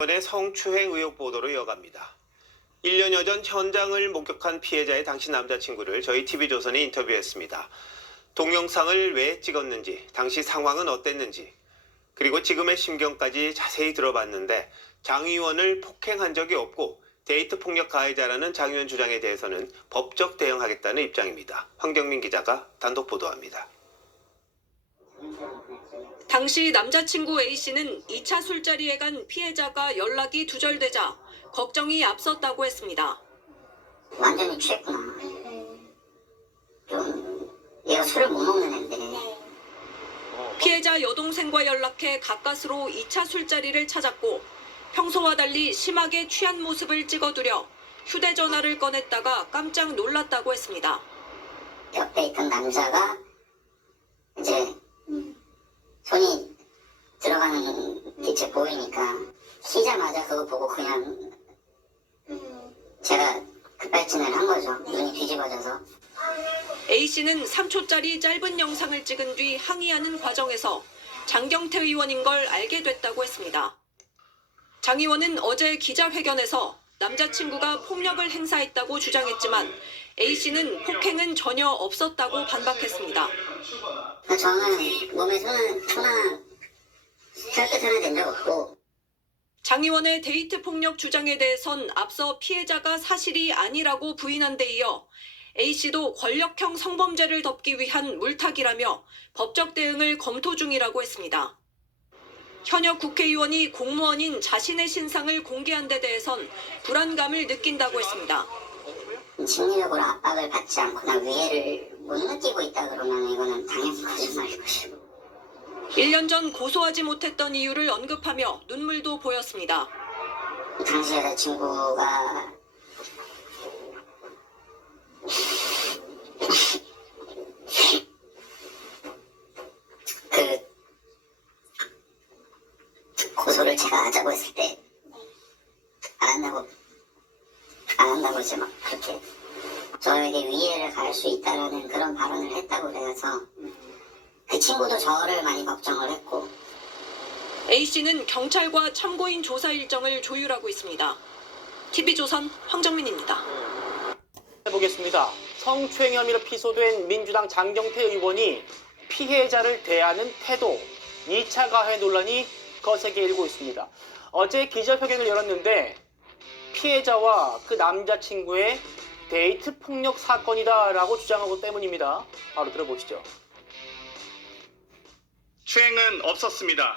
이번에 성추행 의혹 보도로 이어갑니다. 1년여 전 현장을 목격한 피해자의 당시 남자친구를 저희 TV조선이 인터뷰했습니다. 동영상을 왜 찍었는지, 당시 상황은 어땠는지, 그리고 지금의 심경까지 자세히 들어봤는데 장 의원을 폭행한 적이 없고 데이트 폭력 가해자라는 장 의원 주장에 대해서는 법적 대응하겠다는 입장입니다. 황경민 기자가 단독 보도합니다. 당시 남자친구 A씨는 2차 술자리에 간 피해자가 연락이 두절되자 걱정이 앞섰다고 했습니다. 완전히 취했구나. 좀 얘가 술을 못 먹는 애인데. 피해자 여동생과 연락해 가까스로 2차 술자리를 찾았고 평소와 달리 심하게 취한 모습을 찍어두려 휴대전화를 꺼냈다가 깜짝 놀랐다고 했습니다. 옆에 있던 남자가 이제 손이 들어가는 빛이 보이니까 키자마자 그거 보고 그냥 제가 급발진을 한 거죠. 눈이 뒤집어져서. A씨는 3초짜리 짧은 영상을 찍은 뒤 항의하는 과정에서 장경태 의원인 걸 알게 됐다고 했습니다. 장 의원은 어제 기자회견에서 남자친구가 폭력을 행사했다고 주장했지만 A씨는 폭행은 전혀 없었다고 반박했습니다. 저는 몸에 손하나 살끝 하나 된 적 없고. 장 의원의 데이트 폭력 주장에 대해선 앞서 피해자가 사실이 아니라고 부인한 데 이어 A씨도 권력형 성범죄를 덮기 위한 물타기라며 법적 대응을 검토 중이라고 했습니다. 현역 국회의원이 공무원인 자신의 신상을 공개한 데 대해선 불안감을 느낀다고 했습니다. 심리적으로 압박을 받지 않거나 위해를 못 느끼고 있다 그러면 이거는 당연히 거짓말일 것이고. 1년 전 고소하지 못했던 이유를 언급하며 눈물도 보였습니다. 당시 여자친구가 고소를 제가 하자고 했을 때 안 한다고 이제 막 그렇게 저에게 위해를 가할 수 있다라는 그런 발언을 했다고 그래서 그 친구도 저를 많이 걱정을 했고. A씨는 경찰과 참고인 조사 일정을 조율하고 있습니다. TV조선 황정민입니다. 해보겠습니다. 성추행 혐의로 피소된 민주당 장경태 의원이 피해자를 대하는 태도, 2차 가해 논란이 거세게 일고 있습니다. 어제 기자회견을 열었는데 피해자와 그 남자친구의 데이트 폭력 사건이다라고 주장하고 때문입니다. 바로 들어보시죠. 추행은 없었습니다.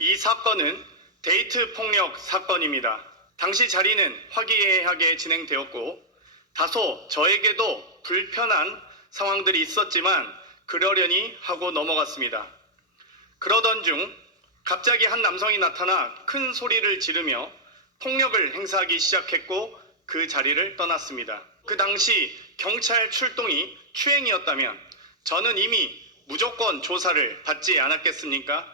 이 사건은 데이트 폭력 사건입니다. 당시 자리는 화기애애하게 진행되었고 다소 저에게도 불편한 상황들이 있었지만 그러려니 하고 넘어갔습니다. 그러던 중 갑자기 한 남성이 나타나 큰 소리를 지르며 폭력을 행사하기 시작했고 그 자리를 떠났습니다. 그 당시 경찰 출동이 추행이었다면 저는 이미 무조건 조사를 받지 않았겠습니까?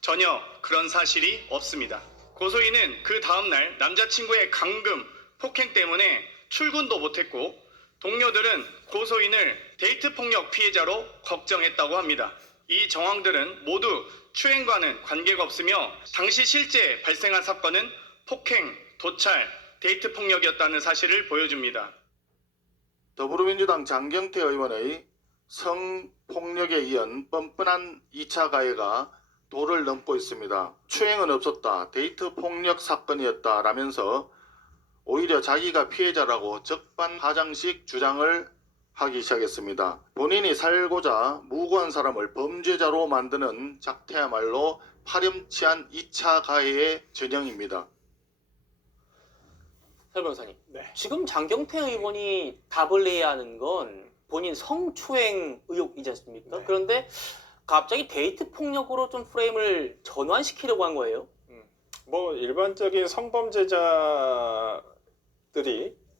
전혀 그런 사실이 없습니다. 고소인은 그 다음날 남자친구의 감금, 폭행 때문에 출근도 못했고 동료들은 고소인을 데이트 폭력 피해자로 걱정했다고 합니다. 이 정황들은 모두 추행과는 관계가 없으며 당시 실제 발생한 사건은 폭행, 도찰, 데이트 폭력이었다는 사실을 보여줍니다. 더불어민주당 장경태 의원의 성폭력에 이은 뻔뻔한 2차 가해가 도를 넘고 있습니다. 추행은 없었다, 데이트 폭력 사건이었다라면서 오히려 자기가 피해자라고 적반하장식 주장을 하기 시작했습니다. 본인이 살고자 무고한 사람을 범죄자로 만드는 작태야말로 파렴치한 2차 가해의 전형입니다. 설 변호사님, 네. 지금 장경태 의원이 답을 내야 하는 건 본인 성추행 의혹이지 않습니까? 네. 그런데 갑자기 데이트 폭력으로 좀 프레임을 전환시키려고 한 거예요? 뭐 일반적인 성범죄자들이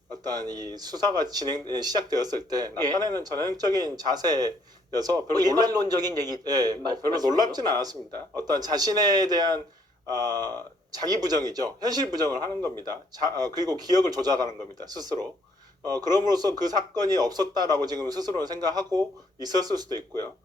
어떤 이 수사가 시작되었을 때 나타내는 전형적인 자세여서 별로 일반론적인 얘기 별로 놀랍지는 않았습니다. 어떤 자신에 대한 자기 부정이죠. 현실 부정을 하는 겁니다. 그리고 기억을 조작하는 겁니다. 스스로. 그럼으로써 그 사건이 없었다라고 지금 스스로는 생각하고 있었을 수도 있고요.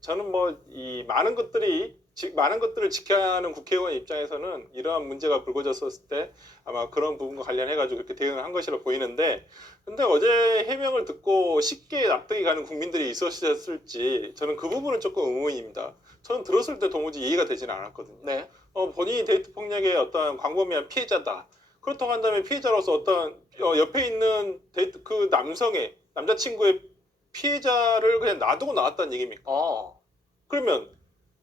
저는 이 많은 것들이 많은 것들을 지켜야 하는 국회의원 입장에서는 이러한 문제가 불거졌을 때 아마 그런 부분과 관련해가지고 그렇게 대응을 한 것이라 보이는데, 근데 어제 해명을 듣고 쉽게 납득이 가는 국민들이 있으셨을지 저는 그 부분은 조금 의문입니다. 저는 들었을 때 도무지 이해가 되지는 않았거든요. 네. 본인이 데이트 폭력의 어떤 광범위한 피해자다. 그렇다고 한다면 피해자로서 어떤 옆에 있는 데이트 그 남자친구의 피해자를 그냥 놔두고 나왔다는 얘기입니까? 그러면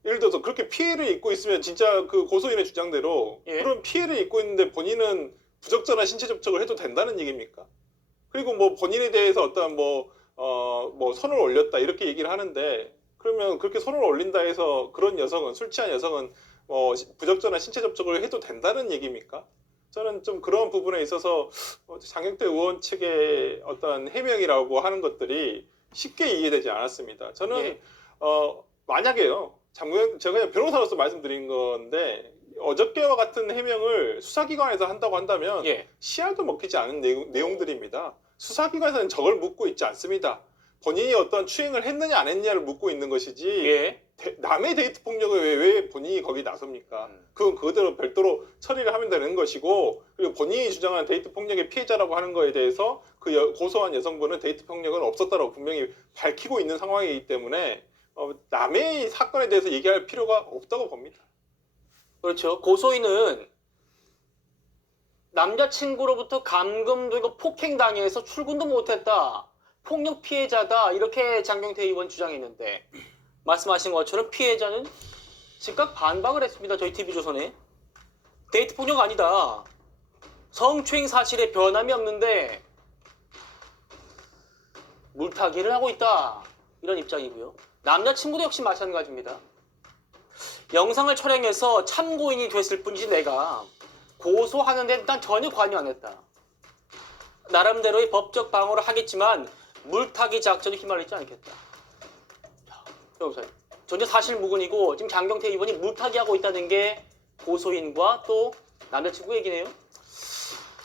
예를 들어서 그렇게 피해를 입고 있으면 진짜 그 고소인의 주장대로 예. 그런 피해를 입고 있는데 본인은 부적절한 신체 접촉을 해도 된다는 얘기입니까? 그리고 뭐 본인에 대해서 어떤 뭐 선을 올렸다 이렇게 얘기를 하는데, 그러면 그렇게 선을 올린다 해서 그런 여성은, 술 취한 여성은 부적절한 신체 접촉을 해도 된다는 얘기입니까? 저는 좀 그런 부분에 있어서 장경태 의원 측의 어떤 해명이라고 하는 것들이 쉽게 이해되지 않았습니다. 저는 예. 만약에요, 제가 그냥 변호사로서 말씀드린 건데, 어저께와 같은 해명을 수사기관에서 한다고 한다면 예. 씨알도 먹히지 않은 내용들입니다. 수사기관에서는 저걸 묻고 있지 않습니다. 본인이 어떤 추행을 했느냐 안 했느냐를 묻고 있는 것이지 예. 남의 데이트 폭력을 왜 본인이 거기 나섭니까? 그건 그대로 별도로 처리를 하면 되는 것이고, 그리고 본인이 주장하는 데이트 폭력의 피해자라고 하는 거에 대해서 고소한 여성분은 데이트 폭력은 없었다라고 분명히 밝히고 있는 상황이기 때문에 남의 사건에 대해서 얘기할 필요가 없다고 봅니다. 그렇죠. 고소인은 남자친구로부터 감금되고 폭행당해서 출근도 못했다. 폭력 피해자다. 이렇게 장경태 의원 주장했는데, 말씀하신 것처럼 피해자는 즉각 반박을 했습니다. 저희 TV조선에. 데이트 폭력 아니다. 성추행 사실에 변함이 없는데 물타기를 하고 있다. 이런 입장이고요. 남자친구도 역시 마찬가지입니다. 영상을 촬영해서 참고인이 됐을 뿐이지 내가 고소하는데 난 전혀 관여 안 했다. 나름대로의 법적 방어를 하겠지만 물타기 작전에 휘말리지 않겠다. 자, 변호사님, 전혀 사실무근이고 지금 장경태 의원이 물타기하고 있다는 게 고소인과 또 남자친구 얘기네요.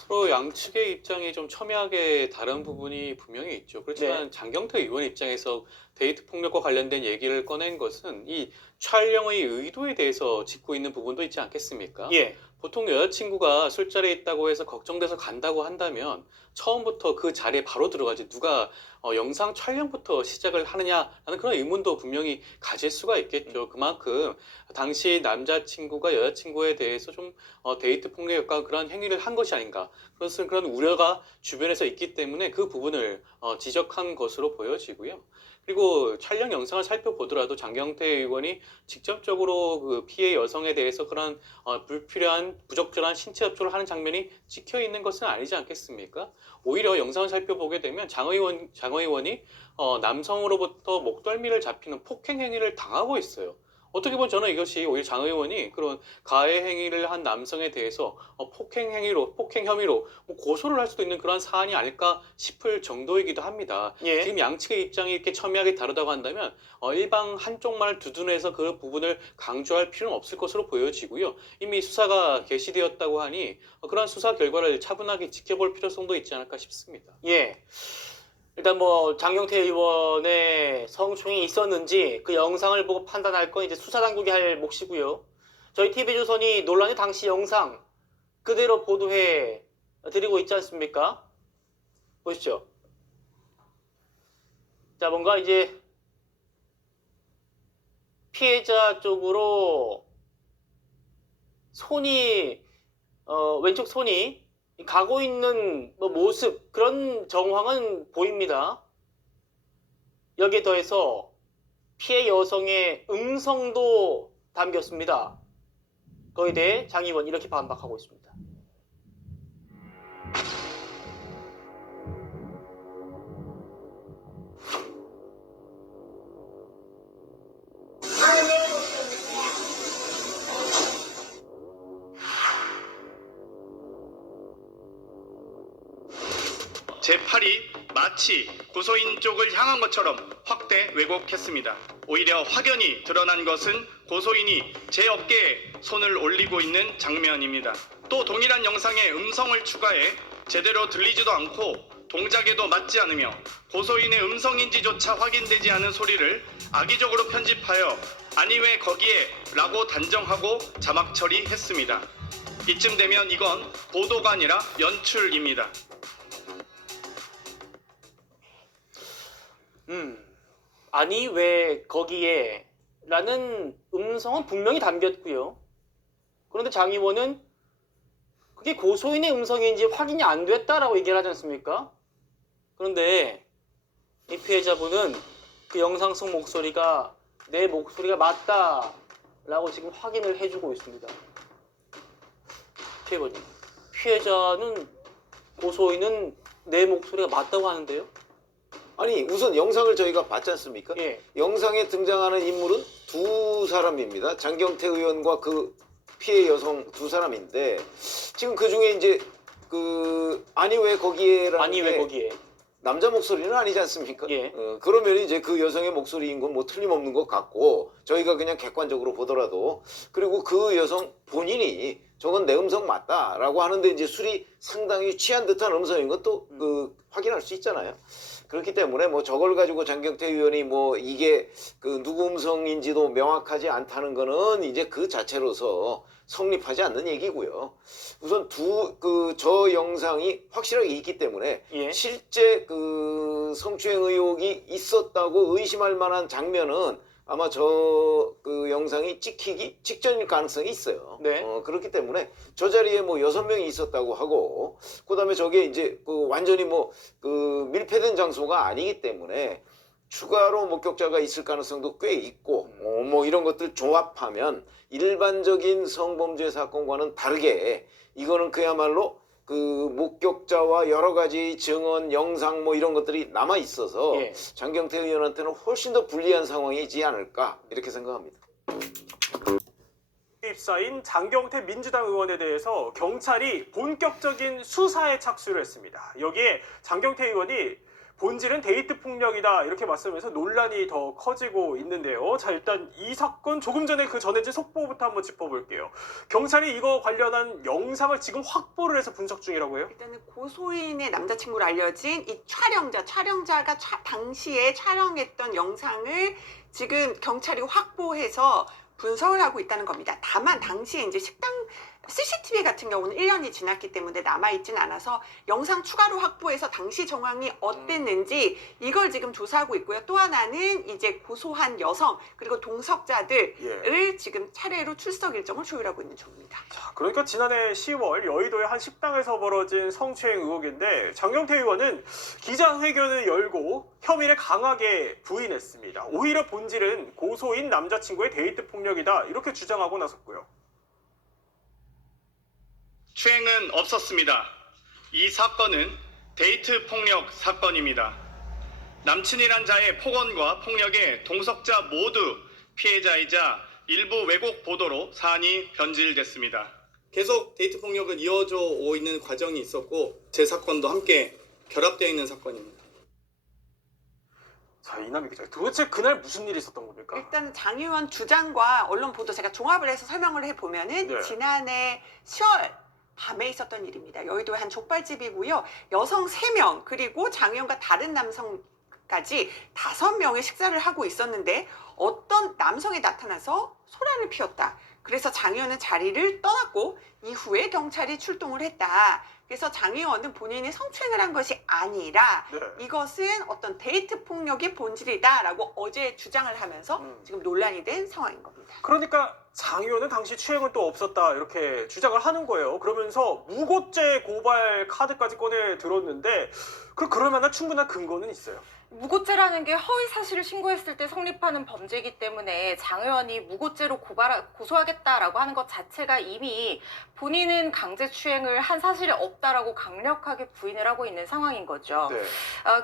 서로 양측의 입장이 좀 첨예하게 다른 부분이 분명히 있죠. 그렇지만 장경태 의원 입장에서 데이트 폭력과 관련된 얘기를 꺼낸 것은 이 촬영의 의도에 대해서 짚고 있는 부분도 있지 않겠습니까? 예. 보통 여자친구가 술자리에 있다고 해서 걱정돼서 간다고 한다면 처음부터 그 자리에 바로 들어가지 누가 영상 촬영부터 시작을 하느냐라는 그런 의문도 분명히 가질 수가 있겠죠. 그만큼 당시 남자친구가 여자친구에 대해서 좀 데이트 폭력과 그런 행위를 한 것이 아닌가, 그런 우려가 주변에서 있기 때문에 그 부분을 지적한 것으로 보여지고요. 그리고 촬영 영상을 살펴보더라도 장경태 의원이 직접적으로 그 피해 여성에 대해서 그런 불필요한 부적절한 신체 접촉을 하는 장면이 찍혀 있는 것은 아니지 않겠습니까? 오히려 영상을 살펴보게 되면 장 의원이 남성으로부터 목덜미를 잡히는 폭행 행위를 당하고 있어요. 어떻게 보면 저는 이것이 오히려 장 의원이 그런 가해 행위를 한 남성에 대해서 폭행 혐의로 고소를 할 수도 있는 그런 사안이 아닐까 싶을 정도이기도 합니다. 예. 지금 양측의 입장이 이렇게 첨예하게 다르다고 한다면 일방 한쪽만을 두둔해서 그 부분을 강조할 필요는 없을 것으로 보여지고요. 이미 수사가 개시되었다고 하니 그런 수사 결과를 차분하게 지켜볼 필요성도 있지 않을까 싶습니다. 예. 일단 뭐 장경태 의원의 성추행이 있었는지 그 영상을 보고 판단할 건 이제 수사당국이 할 몫이고요. 저희 TV조선이 논란의 당시 영상 그대로 보도해 드리고 있지 않습니까? 보시죠. 자, 뭔가 이제 피해자 쪽으로 손이 왼쪽 손이 가고 있는 모습, 그런 정황은 보입니다. 여기에 더해서 피해 여성의 음성도 담겼습니다. 거기에 대해 장 의원 이렇게 반박하고 있습니다. 제8이 마치 고소인 쪽을 향한 것처럼 확대 왜곡했습니다. 오히려 확연히 드러난 것은 고소인이 제 어깨에 손을 올리고 있는 장면입니다. 또 동일한 영상에 음성을 추가해 제대로 들리지도 않고 동작에도 맞지 않으며 고소인의 음성인지조차 확인되지 않은 소리를 악의적으로 편집하여 아니 왜 거기에 라고 단정하고 자막 처리했습니다. 이쯤 되면 이건 보도가 아니라 연출입니다. 아니 왜 거기에 라는 음성은 분명히 담겼고요. 그런데 장 의원은 그게 고소인의 음성인지 확인이 안 됐다라고 얘기를 하지 않습니까? 그런데 이 피해자분은 그 영상 속 목소리가 내 목소리가 맞다라고 지금 확인을 해주고 있습니다. 피해자님, 피해자는 고소인은 내 목소리가 맞다고 하는데요? 아니 우선 영상을 저희가 봤지 않습니까? 예. 영상에 등장하는 인물은 두 사람입니다. 장경태 의원과 그 피해 여성 두 사람인데 지금 그 중에 이제 그 아니 왜 거기에라는 아니 왜 게 거기에? 남자 목소리는 아니지 않습니까? 예. 그러면 이제 그 여성의 목소리인 건 뭐 틀림없는 것 같고 저희가 그냥 객관적으로 보더라도 그리고 그 여성 본인이 저건 내 음성 맞다라고 하는데 이제 술이 상당히 취한 듯한 음성인 것도 그 확인할 수 있잖아요. 그렇기 때문에 뭐 저걸 가지고 장경태 의원이 뭐 이게 그 누구 음성인지도 명확하지 않다는 거는 이제 그 자체로서 성립하지 않는 얘기고요. 우선 저 영상이 확실하게 있기 때문에 예. 실제 그 성추행 의혹이 있었다고 의심할 만한 장면은 아마 그 영상이 찍히기 직전일 가능성이 있어요. 네. 그렇기 때문에 저 자리에 뭐 6명이 있었다고 하고 그다음에 저게 이제 그 완전히 뭐 그 밀폐된 장소가 아니기 때문에 추가로 목격자가 있을 가능성도 꽤 있고 뭐 이런 것들 조합하면 일반적인 성범죄 사건과는 다르게 이거는 그야말로 그 목격자와 여러 가지 증언, 영상 뭐 이런 것들이 남아 있어서 예. 장경태 의원한테는 훨씬 더 불리한 상황이지 않을까 이렇게 생각합니다. 입사인 장경태 민주당 의원에 대해서 경찰이 본격적인 수사에 착수를 했습니다. 여기에 장경태 의원이 본질은 데이트 폭력이다 이렇게 말씀하면서 논란이 더 커지고 있는데요. 자, 일단 이 사건 조금 전에 그 전해진 속보부터 한번 짚어볼게요. 경찰이 이거 관련한 영상을 지금 확보를 해서 분석 중이라고 해요? 일단은 고소인의 남자친구로 알려진 이 촬영자가 당시에 촬영했던 영상을 지금 경찰이 확보해서 분석을 하고 있다는 겁니다. 다만 당시에 이제 식당 CCTV 같은 경우는 1년이 지났기 때문에 남아있진 않아서 영상 추가로 확보해서 당시 정황이 어땠는지 이걸 지금 조사하고 있고요. 또 하나는 이제 고소한 여성 그리고 동석자들을 지금 차례로 출석 일정을 조율하고 있는 중입니다. 자, 그러니까 지난해 10월 여의도의 한 식당에서 벌어진 성추행 의혹인데 장경태 의원은 기자회견을 열고 혐의를 강하게 부인했습니다. 오히려 본질은 고소인 남자친구의 데이트 폭력이다 이렇게 주장하고 나섰고요. 추행은 없었습니다. 이 사건은 데이트 폭력 사건입니다. 남친이란 자의 폭언과 폭력에 동석자 모두 피해자이자 일부 왜곡 보도로 사안이 변질됐습니다. 계속 데이트 폭력은 이어져 오고 있는 과정이 있었고 제 사건도 함께 결합되어 있는 사건입니다. 자, 이남희 기자, 도대체 그날 무슨 일이 있었던 겁니까? 일단 장 의원 주장과 언론 보도 제가 종합을 해서 설명을 해보면은 네. 지난해 10월 밤에 있었던 일입니다. 여의도의 한 족발집이고요. 여성 3명 그리고 장 의원과 다른 남성까지 5명의 식사를 하고 있었는데 어떤 남성이 나타나서 소란을 피웠다. 그래서 장 의원은 자리를 떠났고 이후에 경찰이 출동을 했다. 그래서 장 의원은 본인이 성추행을 한 것이 아니라 네. 이것은 어떤 데이트 폭력의 본질이다라고 어제 주장을 하면서 지금 논란이 된 상황인 겁니다. 그러니까 장 의원은 당시 추행은 또 없었다 이렇게 주장을 하는 거예요. 그러면서 무고죄 고발 카드까지 꺼내 들었는데 그럴 만한 충분한 근거는 있어요. 무고죄라는 게 허위 사실을 신고했을 때 성립하는 범죄이기 때문에 장 의원이 무고죄로 고소하겠다라고 하는 것 자체가 이미 본인은 강제추행을 한 사실이 없다라고 강력하게 부인을 하고 있는 상황인 거죠. 네.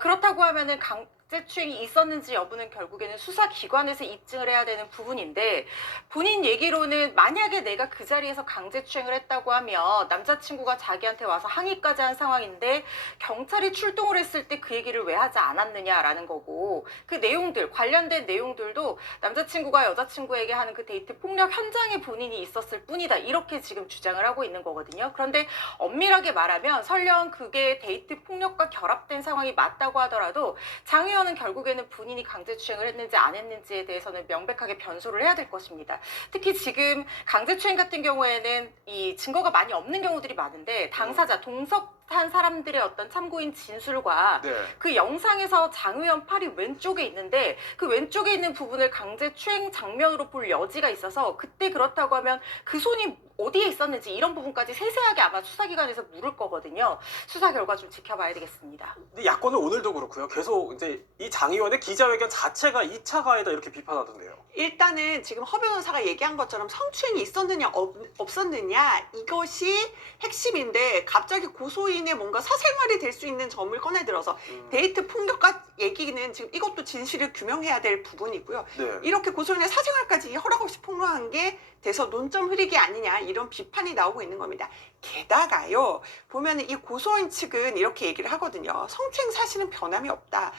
그렇다고 하면은 강제추행이 있었는지 여부는 결국에는 수사기관에서 입증을 해야 되는 부분인데 본인 얘기로는 만약에 내가 그 자리에서 강제추행을 했다고 하면 남자친구가 자기한테 와서 항의까지 한 상황인데 경찰이 출동을 했을 때 그 얘기를 왜 하지 않았느냐라는 거고 그 내용들 관련된 내용들도 남자친구가 여자친구에게 하는 그 데이트 폭력 현장에 본인이 있었을 뿐이다 이렇게 지금 주장을 하고 있는 거거든요. 그런데 엄밀하게 말하면 설령 그게 데이트 폭력과 결합된 상황이 맞다고 하더라도 장 의원 이거는 결국에는 본인이 강제추행을 했는지 안 했는지에 대해서는 명백하게 변소를 해야 될 것입니다. 특히 지금 강제추행 같은 경우에는 이 증거가 많이 없는 경우들이 많은데 당사자, 동석한 사람들의 어떤 참고인 진술과 네. 그 영상에서 장 의원 팔이 왼쪽에 있는데 그 왼쪽에 있는 부분을 강제추행 장면으로 볼 여지가 있어서 그때 그렇다고 하면 그 손이 어디에 있었는지 이런 부분까지 세세하게 아마 수사기관에서 물을 거거든요. 수사 결과 좀 지켜봐야 되겠습니다. 근데 야권은 오늘도 그렇고요. 계속 이제 이 장 의원의 기자회견 자체가 2차 가해다 이렇게 비판하던데요. 일단은 지금 허 변호사가 얘기한 것처럼 성추행이 있었느냐 없었느냐 이것이 핵심인데 갑자기 고소인의 뭔가 사생활이 될 수 있는 점을 꺼내들어서 데이트 폭력과 얘기는 지금 이것도 진실을 규명해야 될 부분이고요. 네. 이렇게 고소인의 사생활까지 허락 없이 폭로한 게 돼서 논점 흐리기 아니냐 이런 비판이 나오고 있는 겁니다. 게다가요 보면 이 고소인 측은 이렇게 얘기를 하거든요. 성추행 사실은 변함이 없다.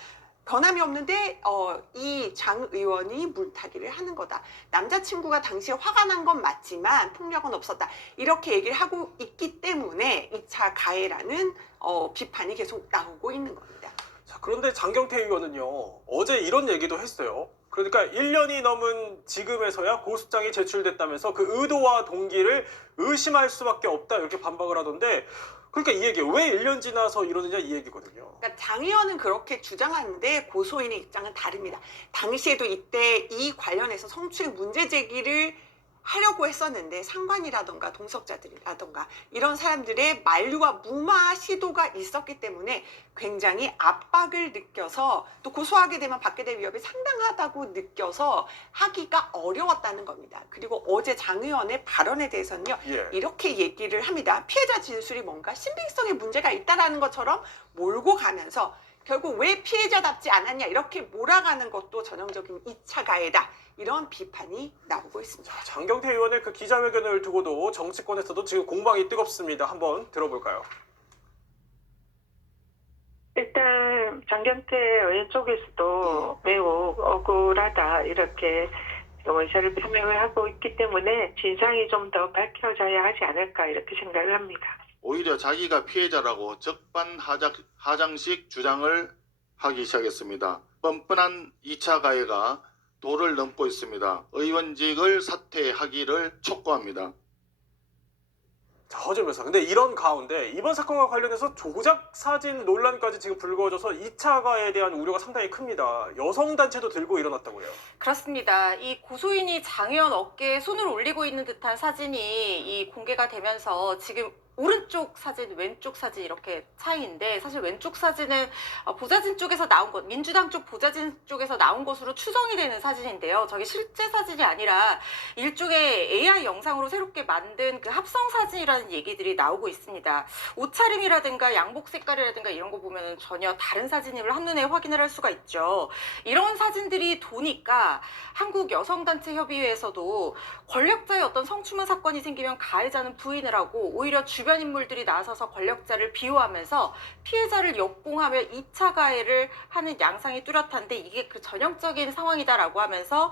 변함이 없는데 이 장 의원이 물타기를 하는 거다. 남자친구가 당시에 화가 난 건 맞지만 폭력은 없었다. 이렇게 얘기를 하고 있기 때문에 2차 가해라는 비판이 계속 나오고 있는 겁니다. 자, 그런데 장경태 의원은요. 어제 이런 얘기도 했어요. 그러니까 1년이 넘은 지금에서야 고소장이 제출됐다면서 그 의도와 동기를 의심할 수밖에 없다 이렇게 반박을 하던데 그러니까 이 얘기 왜 1년 지나서 이러느냐 이 얘기거든요. 그러니까 장 의원은 그렇게 주장하는데 고소인의 입장은 다릅니다. 당시에도 이때 이 관련해서 성추행 문제 제기를 하려고 했었는데 상관이라던가 동석자들이라던가 이런 사람들의 만류와 무마 시도가 있었기 때문에 굉장히 압박을 느껴서 또 고소하게 되면 받게 될 위협이 상당하다고 느껴서 하기가 어려웠다는 겁니다. 그리고 어제 장 의원의 발언에 대해서는요. 예. 이렇게 얘기를 합니다. 피해자 진술이 뭔가 신빙성에 문제가 있다라는 것처럼 몰고 가면서 결국 왜 피해자답지 않았냐 이렇게 몰아가는 것도 전형적인 2차 가해다. 이런 비판이 나오고 있습니다. 자, 장경태 의원의 그 기자회견을 두고도 정치권에서도 지금 공방이 뜨겁습니다. 한번 들어볼까요? 일단 장경태 의원 쪽에서도 매우 억울하다 이렇게 원사를 표명을 하고 있기 때문에 진상이 좀 더 밝혀져야 하지 않을까 이렇게 생각을 합니다. 오히려 자기가 피해자라고 적반하장식 주장을 하기 시작했습니다. 뻔뻔한 2차 가해가 도를 넘고 있습니다. 의원직을 사퇴하기를 촉구합니다. 자, 허재 변호사. 근데 이런 가운데 이번 사건과 관련해서 조작 사진 논란까지 지금 불거져서 2차 가해에 대한 우려가 상당히 큽니다. 여성단체도 들고 일어났다고요. 그렇습니다. 이 고소인이 장 의원 어깨에 손을 올리고 있는 듯한 사진이 이 공개가 되면서 지금 오른쪽 사진, 왼쪽 사진 이렇게 차이인데 사실 왼쪽 사진은 보좌진 쪽에서 나온 것, 민주당 쪽 보좌진 쪽에서 나온 것으로 추정이 되는 사진인데요. 저게 실제 사진이 아니라 일종의 AI 영상으로 새롭게 만든 그 합성 사진이라는 얘기들이 나오고 있습니다. 옷차림이라든가 양복 색깔이라든가 이런 거 보면 전혀 다른 사진임을 한눈에 확인을 할 수가 있죠. 이런 사진들이 도니까 한국 여성단체협의회에서도 권력자의 어떤 성추문 사건이 생기면 가해자는 부인을 하고 오히려 주변 인물들이 나서서 권력자를 비호하면서 피해자를 역공하며 2차 가해를 하는 양상이 뚜렷한데 이게 그 전형적인 상황이다라고 하면서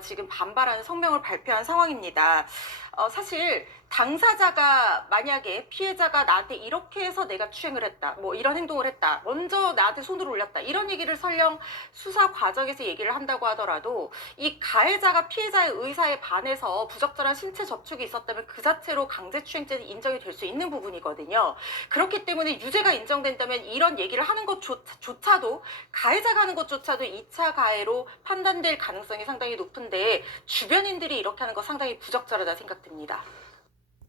지금 반발하는 성명을 발표한 상황입니다. 사실 당사자가 만약에 피해자가 나한테 이렇게 해서 내가 추행을 했다, 뭐 이런 행동을 했다, 먼저 나한테 손을 올렸다 이런 얘기를 설령 수사 과정에서 얘기를 한다고 하더라도 이 가해자가 피해자의 의사에 반해서 부적절한 신체 접촉이 있었다면 그 자체로 강제추행죄는 인정이 될 수 있는 부분이거든요. 그렇기 때문에 유죄가 인정된다면 이런 얘기를 하는 것조차도 가해자가 하는 것조차도 2차 가해로 판단될 가능성이 상당히 높은데 주변인들이 이렇게 하는 거 상당히 부적절하다 생각됩니다.